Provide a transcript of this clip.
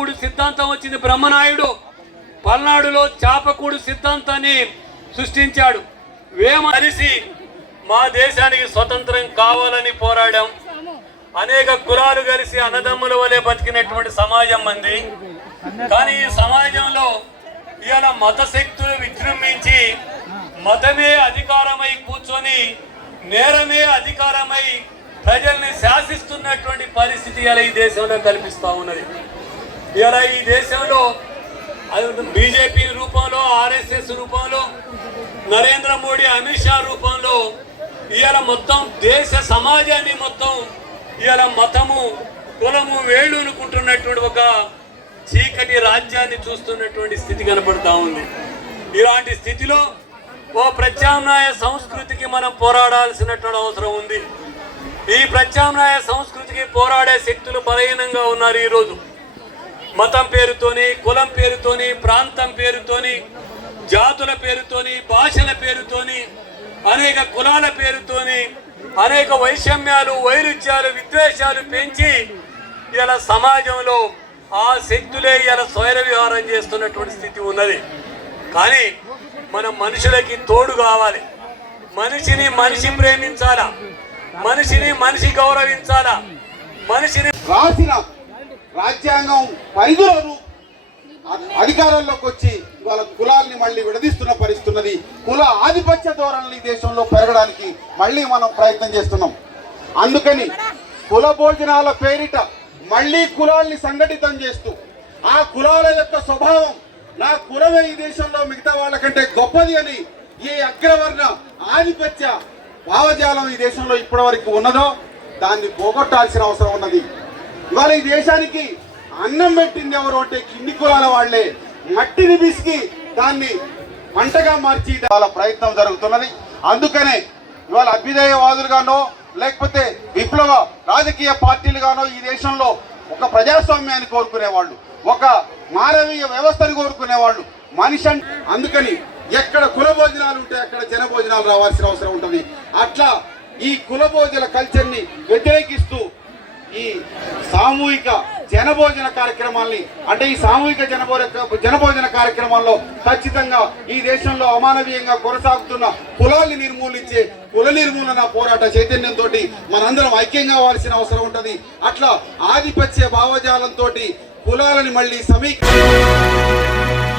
చాపకూడు సిద్ధాంతం వచ్చింది బ్రహ్మనాయుడు. పల్నాడులో చాపకూడు సిద్ధాంతాన్ని సృష్టించాడు. వేమ కలిసి మా దేశానికి స్వతంత్రం కావాలని పోరాడాం. అనేక కులాలు కలిసి అన్నదమ్ముల వలె బతికినటువంటి సమాజం మంది కానీ ఈ సమాజంలో ఇవాళ మత శక్తులు విజృంభించి మతమే అధికారమై కూర్చొని నేరమే అధికారమై ప్రజల్ని శాసిస్తున్నటువంటి పరిస్థితి ఇలా ఈ దేశంలో కల్పిస్తూ ఉన్నది. ఇలా ఈ దేశంలో బీజేపీ రూపంలో ఆర్ఎస్ఎస్ రూపంలో నరేంద్ర మోడీ అమిత్ షా రూపంలో ఇవాళ మొత్తం దేశ సమాజాన్ని మొత్తం ఇవాళ మతము కులము వేళ్ళు అనుకుంటున్నటువంటి ఒక చీకటి రాజ్యాన్ని చూస్తున్నటువంటి స్థితి కనపడతా ఉంది. ఇలాంటి స్థితిలో ఓ ప్రత్యామ్నాయ సంస్కృతికి మనం పోరాడాల్సినటువంటి అవసరం ఉంది. ఈ ప్రత్యామ్నాయ సంస్కృతికి పోరాడే శక్తులు బలహీనంగా ఉన్నారు ఈరోజు. మతం పేరుతోని కులం పేరుతోని ప్రాంతం పేరుతోని జాతుల పేరుతోని భాషల పేరుతోని అనేక కులాల పేరుతోని అనేక వైషమ్యాలు వైరుధ్యాలు విద్వేషాలు పెంచి ఇలా సమాజంలో ఆ శక్తులే ఇలా స్వైర విహారం చేస్తున్నటువంటి స్థితి ఉన్నది. కానీ మన మనుషులకి తోడు కావాలి. మనిషిని మనిషి ప్రేమించాలా? మనిషిని మనిషి గౌరవించాలా? మనిషిని రాసిన రాజ్యాంగం పరిధిలోను అధికారంలోకి వచ్చి వాళ్ళ కులాల్ని మళ్ళీ విడదీస్తున్న పరిస్థితున్నది. కుల ఆధిపత్య ధోరణులు ఈ దేశంలో పెరగడానికి మళ్ళీ మనం ప్రయత్నం చేస్తున్నాం. అందుకని కుల భోజనాల పేరిట మళ్ళీ కులాల్ని సంఘటితం చేస్తూ ఆ కులాల యొక్క స్వభావం నా కులమే ఈ దేశంలో మిగతా వాళ్ళకంటే గొప్పది అని ఈ అగ్రవర్ణ ఆధిపత్య భావజాలం ఈ దేశంలో ఇప్పటివరకు ఉన్నదో దాన్ని పోగొట్టాల్సిన అవసరం ఉన్నది. ఇవాళ ఈ దేశానికి అన్నం పెట్టింది ఎవరు అంటే కింది కులాల వాళ్ళే మట్టిని పిసికి దాన్ని పంటగా మార్చి వాళ్ళ ప్రయత్నం జరుగుతున్నది. అందుకనే ఇవాళ అభ్యుదయవాదులుగానో లేకపోతే విప్లవ రాజకీయ పార్టీలుగానో ఈ దేశంలో ఒక ప్రజాస్వామ్యాన్ని కోరుకునేవాళ్ళు ఒక మానవీయ వ్యవస్థను కోరుకునేవాళ్ళు మనిషి అందుకని ఎక్కడ కుల భోజనాలు ఉంటే అక్కడ జన భోజనాలు రావాల్సిన అవసరం ఉంటుంది. అట్లా ఈ కుల భోజన కల్చర్ని వ్యతిరేకిస్తూ ఈ సామూహిక జనభోజన కార్యక్రమాల్ని అంటే ఈ సామూహిక జనభోజ జనభోజన కార్యక్రమాల్లో ఖచ్చితంగా ఈ దేశంలో అమానవీయంగా కొనసాగుతున్న కులాల్ని నిర్మూలించే కుల నిర్మూలన పోరాట చైతన్యంతో మనందరం ఐక్యంగా కావాల్సిన అవసరం ఉంటుంది. అట్లా ఆధిపత్య భావజాలంతో కులాలని మళ్ళీ సమీకరణ